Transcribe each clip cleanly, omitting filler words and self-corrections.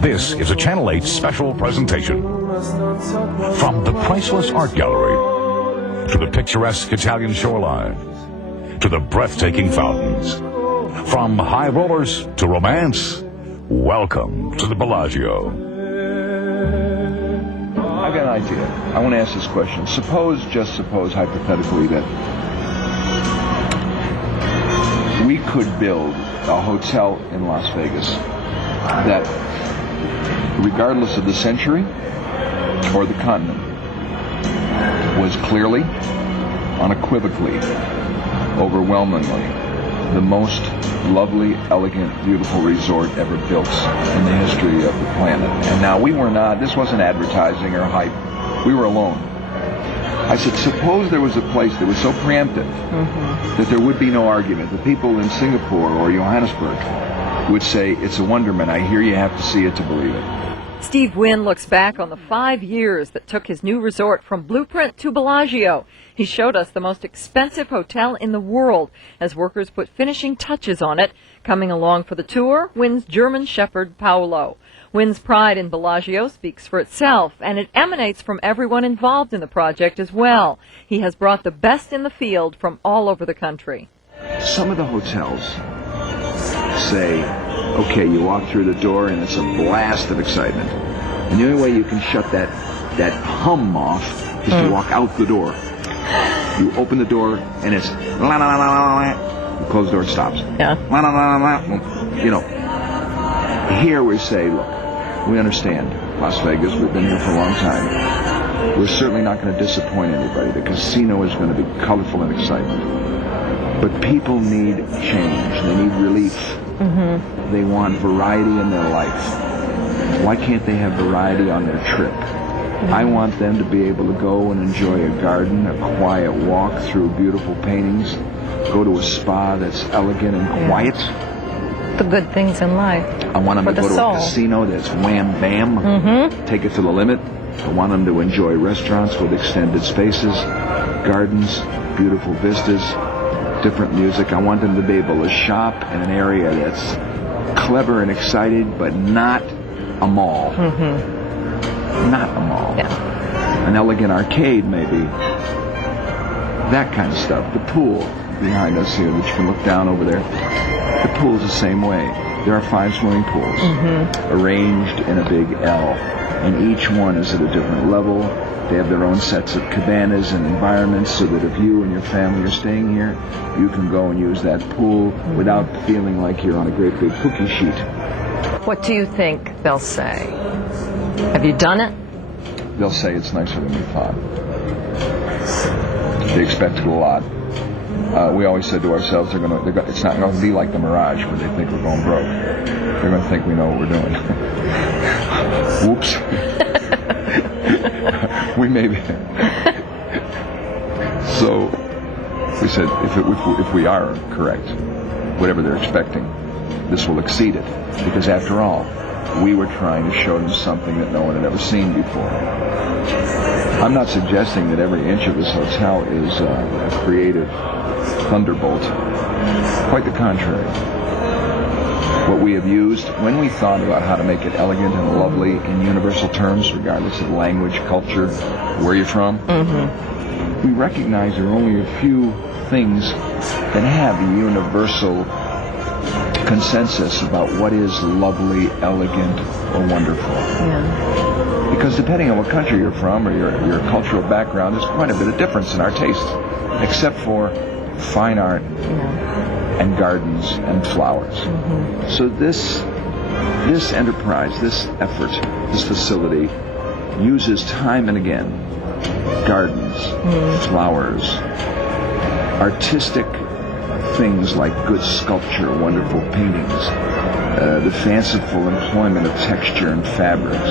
This is a Channel 8 special presentation. From the priceless art gallery to the picturesque Italian shoreline to the breathtaking fountains, from high rollers to romance, welcome to the Bellagio. I've got an idea. I want to ask this question. Just suppose hypothetically that we could build a hotel in Las Vegas that, regardless of the century or the continent, was clearly, unequivocally, overwhelmingly the most lovely, elegant, beautiful resort ever built in the history of the planet. And now this wasn't advertising or hype. We were alone. I said, suppose there was a place that was so preemptive that there would be no argument. The people in Singapore or Johannesburg would say, it's a wonderment. I hear you have to see it to believe it. Steve Wynn looks back on the 5 years that took his new resort from blueprint to Bellagio. He showed us the most expensive hotel in the world as workers put finishing touches on it. Coming along for the tour, Wynn's German Shepherd, Paula. Wynn's pride in Bellagio speaks for itself, and it emanates from everyone involved in the project as well. He has brought the best in the field from all over the country. Some of the hotels say, okay, you walk through the door and it's a blast of excitement. And the only way you can shut that hum off is to walk out the door. You open the door and it's la la la la la. You close the door, it stops. Yeah. La la la la la. You know, here we say, look, we understand Las Vegas. We've been here for a long time. We're certainly not going to disappoint anybody. The casino is going to be colorful and exciting. But people need change. They need relief. They want variety in their life. Why can't they have variety on their trip? I want them to be able to go and enjoy a garden, a quiet walk through beautiful paintings, go to a spa that's elegant and quiet. The good things in life. I want them to go to a casino that's wham bam, take it to the limit. I want them to enjoy restaurants with extended spaces, gardens, beautiful vistas, different music. I want them to be able to shop in an area that's clever and excited, but not a mall. Not a mall. Yeah. An elegant arcade, maybe. That kind of stuff. The pool behind us here that you can look down over there. The pool's the same way. There are 5 swimming pools arranged in a big L, and each one is at a different level. They have their own sets of cabanas and environments so that if you and your family are staying here, you can go and use that pool without feeling like you're on a great big cookie sheet. What do you think they'll say? Have you done it? They'll say it's nicer than we thought. They expected a lot. We always said to ourselves, it's not going to be like the Mirage where they think we're going broke. They're going to think we know what we're doing. Whoops. We may be. So we said, if we are correct, whatever they're expecting, this will exceed it. Because after all, we were trying to show them something that no one had ever seen before. I'm not suggesting that every inch of this hotel is a creative thunderbolt. Quite the contrary. What we have used, when we thought about how to make it elegant and lovely in universal terms, regardless of language, culture, where you're from, we recognize there are only a few things that have a universal consensus about what is lovely, elegant, or wonderful. Yeah. Because depending on what country you're from or your cultural background, there's quite a bit of difference in our tastes, except for fine art and gardens and flowers. So this enterprise, this effort, this facility uses time and again gardens, flowers, artistic things like good sculpture, wonderful paintings, the fanciful employment of texture and fabrics.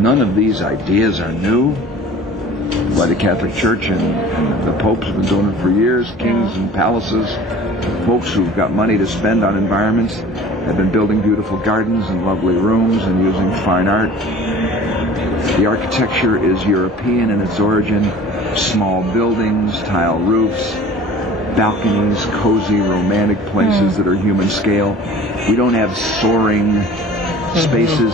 None of these ideas are new. Why the Catholic Church and the popes have been doing it for years. Kings and palaces, folks who've got money to spend on environments have been building beautiful gardens and lovely rooms and using fine art. The architecture is European in its origin. Small buildings, tile roofs, balconies, cozy, romantic places that are human scale. We don't have soaring spaces.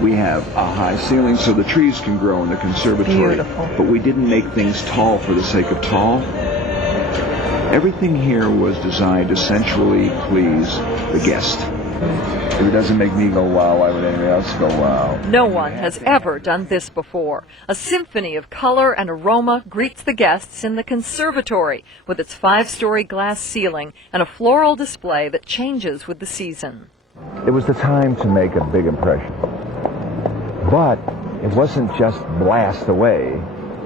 We have a high ceiling so the trees can grow in the conservatory. Beautiful. But we didn't make things tall for the sake of tall. Everything here was designed to sensually please the guest. If it doesn't make me go wow, why would anybody else go wow? No one has ever done this before. A symphony of color and aroma greets the guests in the conservatory with its 5-story glass ceiling and a floral display that changes with the season. It was the time to make a big impression. But it wasn't just blast away.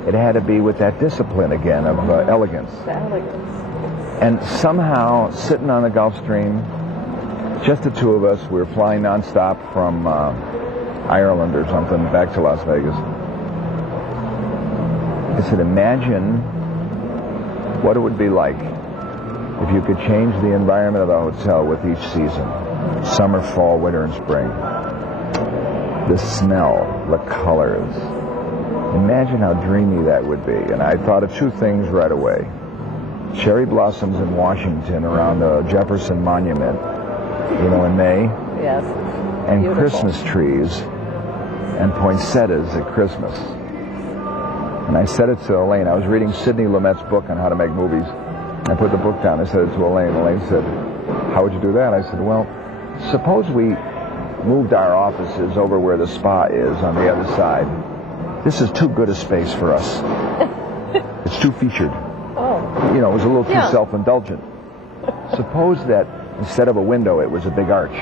It had to be with that discipline again of elegance. And somehow, sitting on the Gulf Stream, just the two of us, we were flying nonstop from Ireland or something back to Las Vegas. I said, imagine what it would be like if you could change the environment of the hotel with each season. Summer, fall, winter, and spring. The smell, the colors. Imagine how dreamy that would be. And I thought of two things right away. Cherry blossoms in Washington around the Jefferson Monument, in May. Yes. And Beautiful. Christmas trees and poinsettias at Christmas. And I said it to Elaine. I was reading Sidney Lumet's book on how to make movies. I put the book down. I said it to Elaine. Elaine said, how would you do that? I said, well, suppose we moved our offices over where the spa is on the other side. This is too good a space for us. It's too featured. Oh. It was a little too self-indulgent. Suppose that instead of a window, it was a big arch.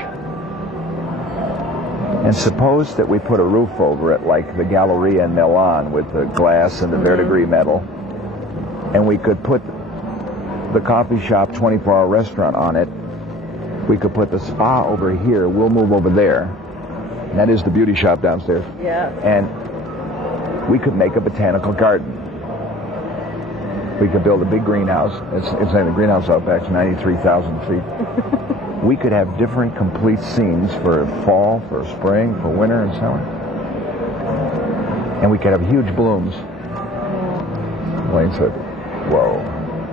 And suppose that we put a roof over it like the Galleria in Milan with the glass and the verdigris metal. And we could put the coffee shop 24-hour restaurant on it. We could put the spa over here. We'll move over there. And that is the beauty shop downstairs. Yeah. And we could make a botanical garden. We could build a big greenhouse. It's the greenhouse out back, 93,000 feet. We could have different complete scenes for fall, for spring, for winter and summer. And we could have huge blooms. Elaine said, whoa.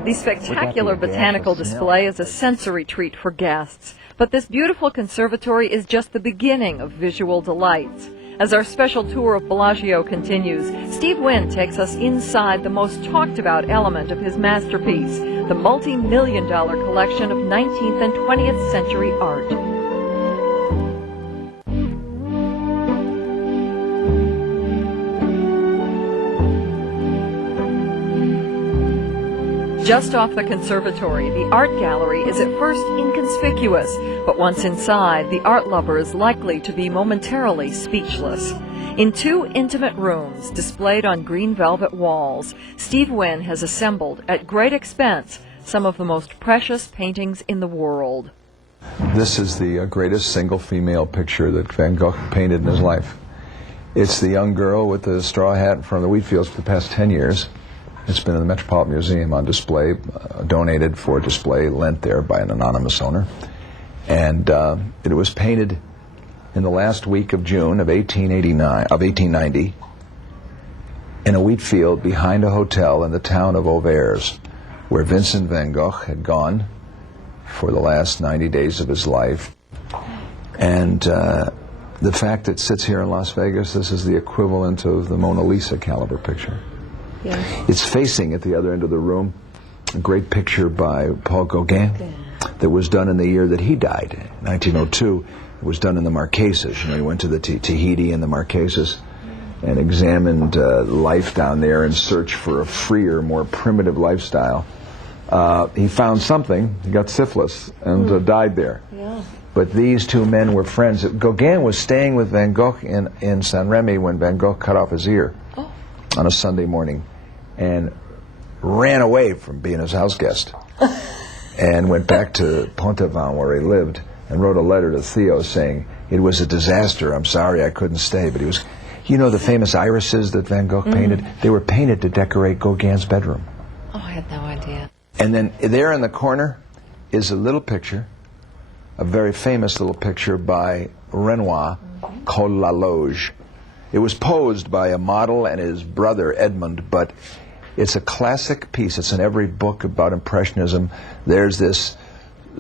The spectacular botanical display is a sensory treat for guests. But this beautiful conservatory is just the beginning of visual delights. As our special tour of Bellagio continues, Steve Wynn takes us inside the most talked-about element of his masterpiece, the multi-million-dollar collection of 19th and 20th century art. Just off the conservatory, the art gallery is at first inconspicuous, but once inside, the art lover is likely to be momentarily speechless. In 2 intimate rooms displayed on green velvet walls, Steve Wynn has assembled, at great expense, some of the most precious paintings in the world. This is the greatest single female picture that Van Gogh painted in his life. It's the young girl with the straw hat in front of the wheat fields for the past 10 years. It's been in the Metropolitan Museum on display, donated for display, lent there by an anonymous owner. And it was painted in the last week of June of 1890 in a wheat field behind a hotel in the town of Auvers, where Vincent van Gogh had gone for the last 90 days of his life. And the fact that it sits here in Las Vegas, this is the equivalent of the Mona Lisa caliber picture. Yes. It's facing at the other end of the room a great picture by Paul Gauguin that was done in the year that he died, 1902. It was done in the Marquesas. He went to the Tahiti and the Marquesas and examined life down there in search for a freer, more primitive lifestyle. He found something. He got syphilis and died there. Yeah. But these two men were friends. Gauguin was staying with Van Gogh in Saint Remy when Van Gogh cut off his ear on a Sunday morning and ran away from being his house guest and went back to Pontevin where he lived and wrote a letter to Theo saying, it was a disaster, I'm sorry I couldn't stay. But he was, the famous irises that Van Gogh painted? They were painted to decorate Gauguin's bedroom. Oh, I had no idea. And then there in the corner is a little picture, a very famous little picture by Renoir called La Loge. It was posed by a model and his brother Edmund, but it's a classic piece. It's in every book about Impressionism. There's this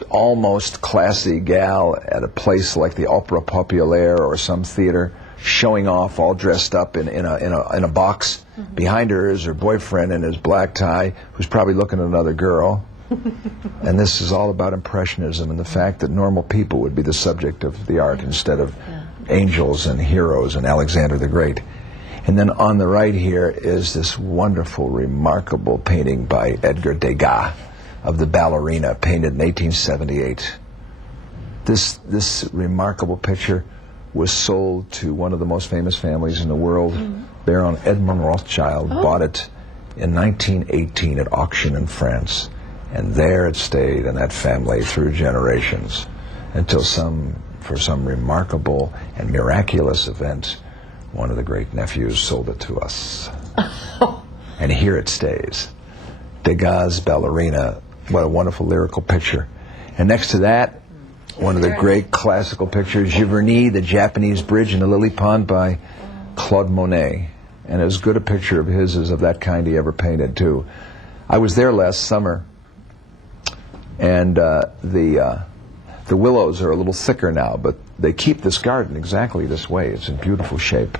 almost classy gal at a place like the Opera Populaire or some theater, showing off, all dressed up in a box. Mm-hmm. Behind her is her boyfriend in his black tie, who's probably looking at another girl. And this is all about Impressionism and the fact that normal people would be the subject of the art instead of angels and heroes and Alexander the Great. And then on the right here is this wonderful, remarkable painting by Edgar Degas of the ballerina, painted in 1878. This remarkable picture was sold to one of the most famous families in the world. Baron Edmond Rothschild bought it in 1918 at auction in France. And there it stayed in that family through generations until for some remarkable and miraculous event, one of the great nephews sold it to us. And here it stays. Degas' ballerina. What a wonderful lyrical picture. And next to that, one of the great classical pictures, Giverny, the Japanese Bridge in the Lily Pond by Claude Monet. And as good a picture of his as of that kind he ever painted, too. I was there last summer, and the willows are a little thicker now, but they keep this garden exactly this way. It's in beautiful shape.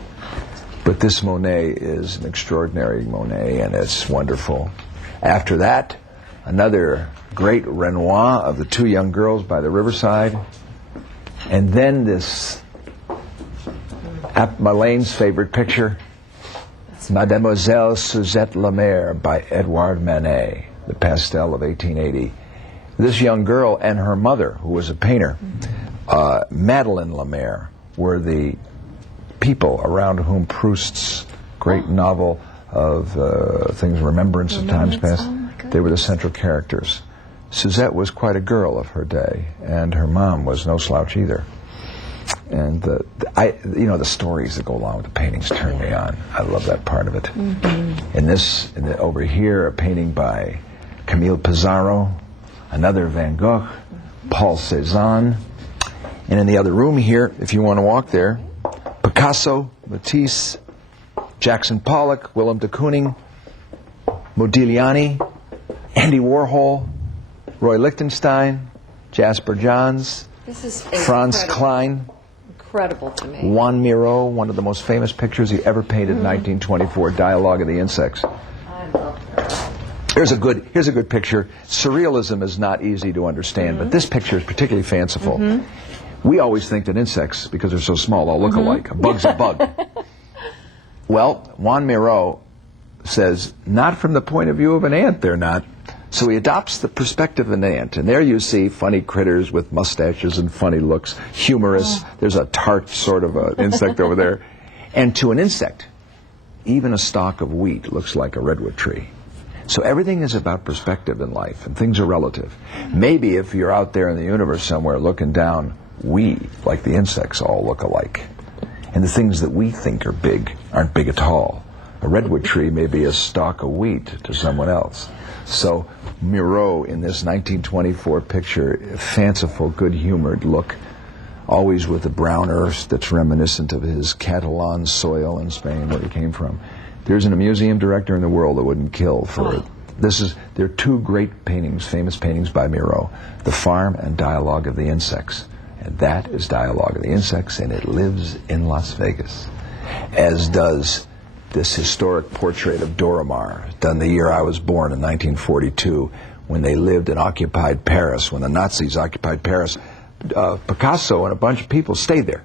But this Monet is an extraordinary Monet, and it's wonderful. After that, another great Renoir of the two young girls by the riverside. And then this, Malane's favorite picture, Mademoiselle Suzette Lemaire by Edouard Manet, the pastel of 1880. This young girl and her mother, who was a painter, Madeleine Lemaire, were the people around whom Proust's great novel of things, Remembrance of Times Past, they were the central characters. Suzette was quite a girl of her day, and her mom was no slouch either. And the stories that go along with the paintings turn me on. I love that part of it. Mm-hmm. Over here, a painting by Camille Pissarro, another Van Gogh, Paul Cézanne, and in the other room here, if you want to walk there, Picasso, Matisse, Jackson Pollock, Willem de Kooning, Modigliani, Andy Warhol, Roy Lichtenstein, Jasper Johns, Franz Klein, incredible to me. Juan Miró, one of the most famous pictures he ever painted in 1924, Dialogue of the Insects. I love her. Here's a good picture. Surrealism is not easy to understand, but this picture is particularly fanciful. We always think that insects, because they're so small, all look alike. A bug's a bug. Well, Juan Miró says, not from the point of view of an ant, they're not. So he adopts the perspective of an ant, and there you see funny critters with mustaches and funny looks, humorous. There's a tart sort of an insect over there. And to an insect, even a stalk of wheat looks like a redwood tree. So everything is about perspective in life, and things are relative. Maybe if you're out there in the universe somewhere looking down, we, like the insects, all look alike. And the things that we think are big aren't big at all. A redwood tree may be a stalk of wheat to someone else. So Miró, in this 1924 picture, fanciful, good-humored look, always with the brown earth that's reminiscent of his Catalan soil in Spain, where he came from. There isn't a museum director in the world that wouldn't kill for it. There are two great paintings, famous paintings by Miró, The Farm and Dialogue of the Insects. And that is Dialogue of the Insects, and it lives in Las Vegas, as does this historic portrait of Dora Maar, done the year I was born in 1942, when they lived in occupied Paris, when the Nazis occupied Paris. Picasso and a bunch of people stayed there,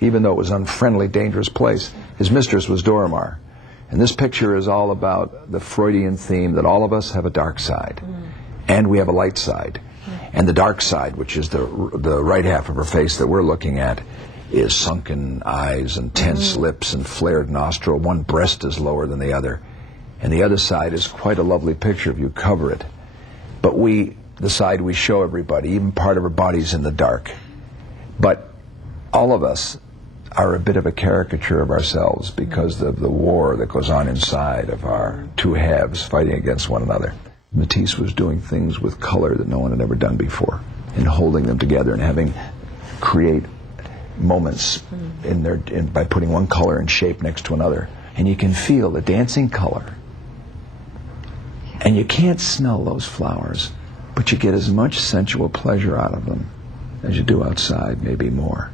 even though it was an unfriendly, dangerous place. His mistress was Dora Maar. And this picture is all about the Freudian theme that all of us have a dark side, and we have a light side. And the dark side, which is the right half of her face that we're looking at, is sunken eyes and tense lips and flared nostril. One breast is lower than the other. And the other side is quite a lovely picture if you cover it. But the side we show everybody, even part of her body's in the dark. But all of us are a bit of a caricature of ourselves because of the war that goes on inside of our two halves fighting against one another. Matisse was doing things with color that no one had ever done before, and holding them together and create moments by putting one color and shape next to another. And you can feel the dancing color. And you can't smell those flowers but you get as much sensual pleasure out of them as you do outside, maybe more.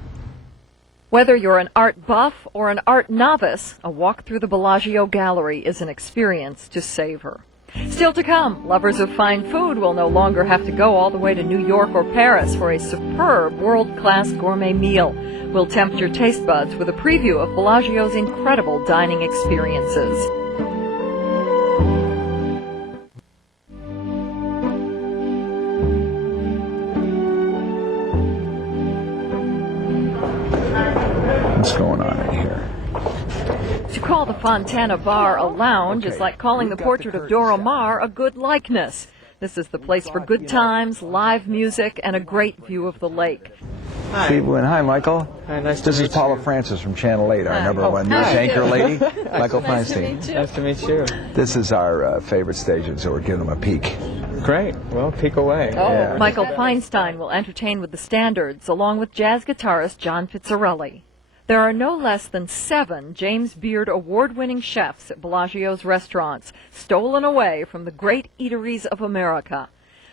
Whether you're an art buff or an art novice, a walk through the Bellagio gallery is an experience to savor. Still to come, lovers of fine food will no longer have to go all the way to New York or Paris for a superb world-class gourmet meal. We'll tempt your taste buds with a preview of Bellagio's incredible dining experiences. What's going on in here? To call the Fontana Bar a lounge is like calling the portrait of Dora Maar a good likeness. This is the place for good times, live music, and a great view of the lake. Hi. Steve Wynn. Hi, Michael. Hi, nice to This meet is Paula you. Francis from Channel 8, our number one news hi. anchor lady. Michael Feinstein. Nice to meet you. This is our favorite station, so we're giving them a peek. Great. Well, peek away. Yeah. Michael Feinstein will entertain with the standards, along with jazz guitarist John Pizzarelli. There are no less than 7 James Beard award-winning chefs at Bellagio's restaurants, stolen away from the great eateries of America.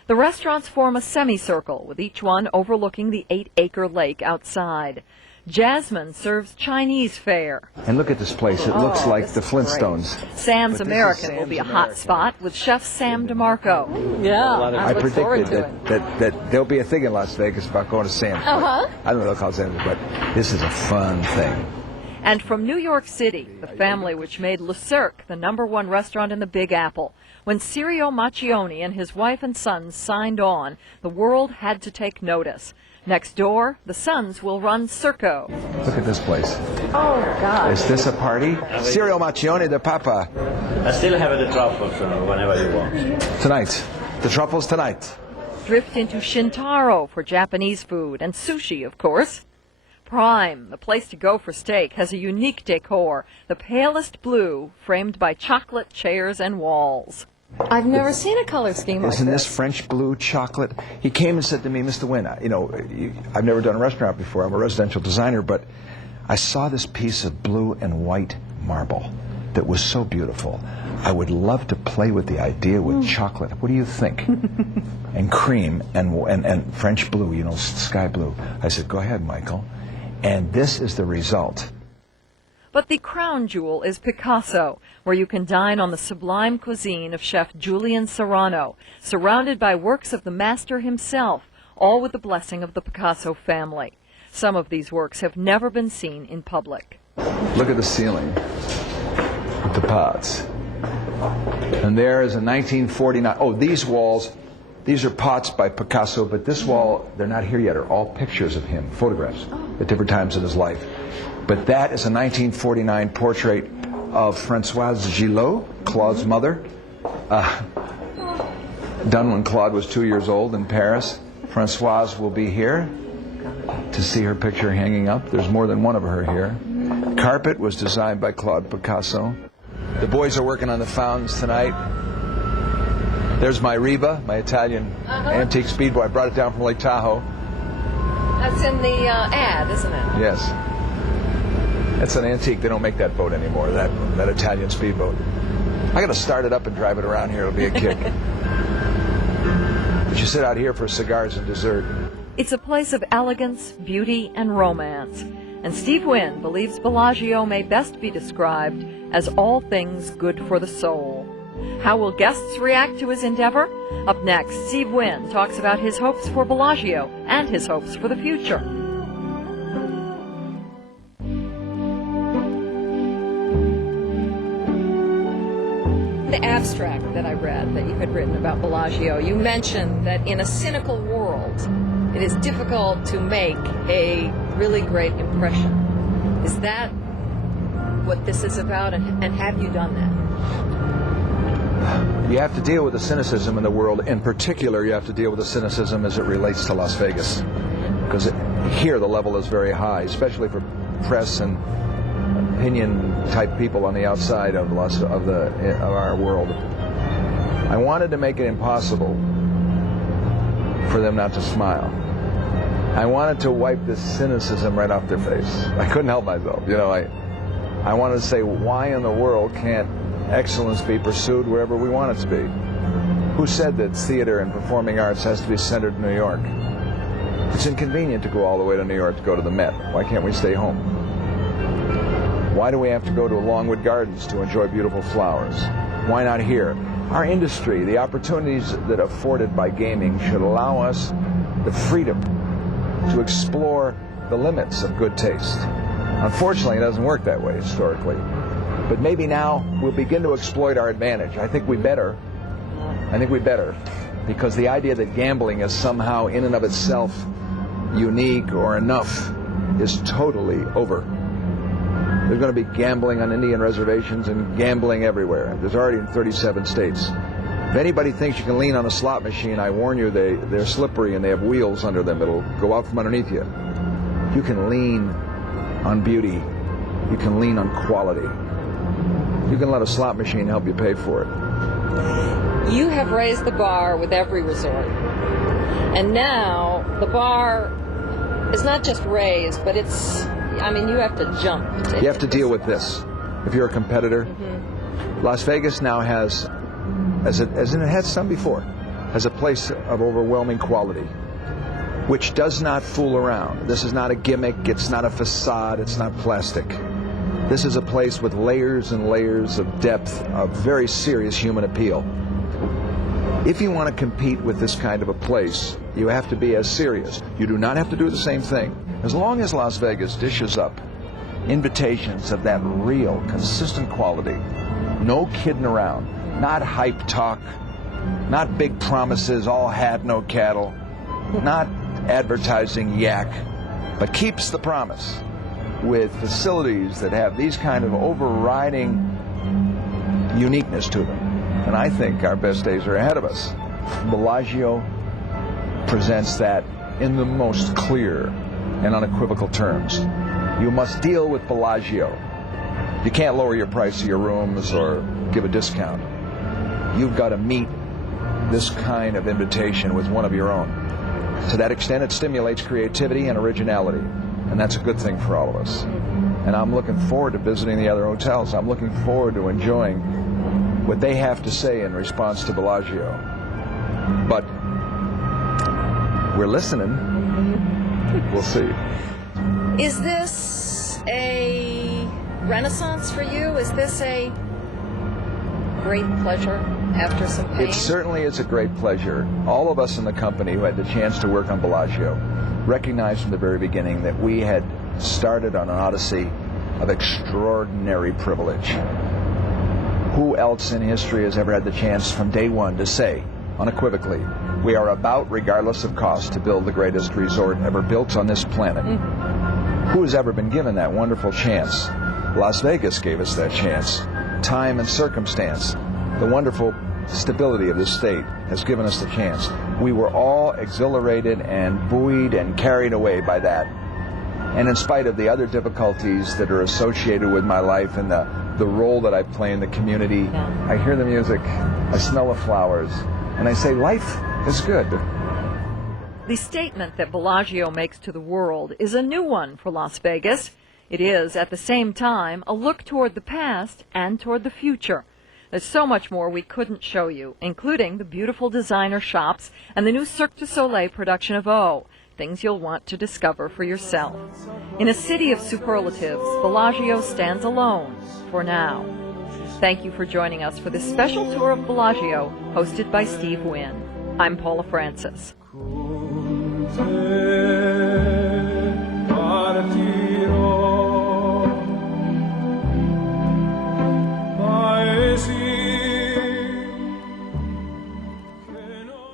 The restaurants form a semicircle, with each one overlooking the 8-acre lake outside. Jasmine serves Chinese fare. And look at this place. It looks like this the is great. Flintstones. Sam's But this is American will be a Sam's hot American. spot with Chef Sam DeMarco. Yeah, I predicted that there'll be a thing in Las Vegas about going to Sam's. I don't know what it's called Sam's, but this is a fun thing. And from New York City, the family which made Le Cirque the #1 restaurant in the Big Apple. When Sirio Macchioni and his wife and sons signed on, the world had to take notice. Next door, the sons will run Circo. Look at this place. Oh, God. Is this a party? Sirio Macchioni, the papa. I still have the truffles whenever you want. Tonight. The truffles tonight. Drift into Shintaro for Japanese food and sushi, of course. Prime, the place to go for steak, has a unique decor, the palest blue, framed by chocolate chairs and walls. I've never seen a color scheme like Isn't this French blue chocolate? He came and said to me, Mr. Wynn, I've never done a restaurant before. I'm a residential designer, but I saw this piece of blue and white marble that was so beautiful. I would love to play with the idea with chocolate. What do you think? And cream and French blue, sky blue. I said, go ahead, Michael. And this is the result. But the crown jewel is Picasso, where you can dine on the sublime cuisine of Chef Julian Serrano, surrounded by works of the master himself, all with the blessing of the Picasso family. Some of these works have never been seen in public. Look at the ceiling with the pots. And there is a 1949, these walls, these are pots by Picasso, but this wall, they're not here yet, are all pictures of him, photographs at different times in his life. But that is a 1949 portrait of Françoise Gillot, Claude's mother, done when Claude was 2 years old in Paris. Françoise will be here to see her picture hanging up. There's more than one of her here. Carpet was designed by Claude Picasso. The boys are working on the fountains tonight. There's my Reba, my Italian antique speedboat. I brought it down from Lake Tahoe. That's in the ad, isn't it? Yes. It's an antique. They don't make that boat anymore, that Italian speedboat. I got to start it up and drive it around here. It'll be a kick. But you sit out here for cigars and dessert. It's a place of elegance, beauty, and romance. And Steve Wynn believes Bellagio may best be described as all things good for the soul. How will guests react to his endeavor? Up next, Steve Wynn talks about his hopes for Bellagio and his hopes for the future. The abstract that I read that you had written about Bellagio, you mentioned that in a cynical world, it is difficult to make a really great impression. Is that what this is about, and have you done that? You have to deal with the cynicism in the world. In particular, you have to deal with the cynicism as it relates to Las Vegas. Because here the level is very high, especially for press and opinion-type people on the outside of our world. I wanted to make it impossible for them not to smile. I wanted to wipe the cynicism right off their face. I couldn't help myself. I wanted to say, why in the world can't excellence be pursued wherever we want it to be? Who said that theater and performing arts has to be centered in New York? It's inconvenient to go all the way to New York to go to the Met. Why can't we stay home? Why do we have to go to Longwood Gardens to enjoy beautiful flowers? Why not here? Our industry, the opportunities that are afforded by gaming should allow us the freedom to explore the limits of good taste. Unfortunately, it doesn't work that way historically. But maybe now we'll begin to exploit our advantage. I think we better, because the idea that gambling is somehow in and of itself unique or enough is totally over. There's going to be gambling on Indian reservations and gambling everywhere. There's already in 37 states. If anybody thinks you can lean on a slot machine, I warn you, they're slippery and they have wheels under them. It'll go out from underneath you. You can lean on beauty. You can lean on quality. You can let a slot machine help you pay for it. You have raised the bar with every resort. And now the bar is not just raised, but it's, I mean, you have to jump. You have to deal with this. If you're a competitor, Las Vegas now has, as it had some before, has a place of overwhelming quality, which does not fool around. This is not a gimmick. It's not a facade. It's not plastic. This is a place with layers and layers of depth of very serious human appeal. If you want to compete with this kind of a place, you have to be as serious. You do not have to do the same thing. As long as Las Vegas dishes up invitations of that real, consistent quality, no kidding around, not hype talk, not big promises, all hat, no cattle, not advertising yak, but keeps the promise with facilities that have these kind of overriding uniqueness to them. And I think our best days are ahead of us. Bellagio presents that in the most clear and unequivocal terms. You must deal with Bellagio. You can't lower your price of your rooms or give a discount. You've got to meet this kind of invitation with one of your own. To that extent, it stimulates creativity and originality, and that's a good thing for all of us. And I'm looking forward to visiting the other hotels. I'm looking forward to enjoying what they have to say in response to Bellagio. But we're listening. We'll see. Is this a renaissance for you? Is this a great pleasure after some pain? It certainly is a great pleasure. All of us in the company who had the chance to work on Bellagio recognized from the very beginning that we had started on an odyssey of extraordinary privilege. Who else in history has ever had the chance from day one to say, unequivocally, we are about, regardless of cost, to build the greatest resort ever built on this planet? Who has ever been given that wonderful chance? Las Vegas gave us that chance. Time and circumstance, the wonderful stability of this state has given us the chance. We were all exhilarated and buoyed and carried away by that. And in spite of the other difficulties that are associated with my life and the role that I play in the community, I hear the music, I smell the flowers, and I say, life is good. The statement that Bellagio makes to the world is a new one for Las Vegas. It is, at the same time, a look toward the past and toward the future. There's so much more we couldn't show you, including the beautiful designer shops and the new Cirque du Soleil production of O, things you'll want to discover for yourself. In a city of superlatives, Bellagio stands alone for now. Thank you for joining us for this special tour of Bellagio, hosted by Steve Wynn. I'm Paula Francis.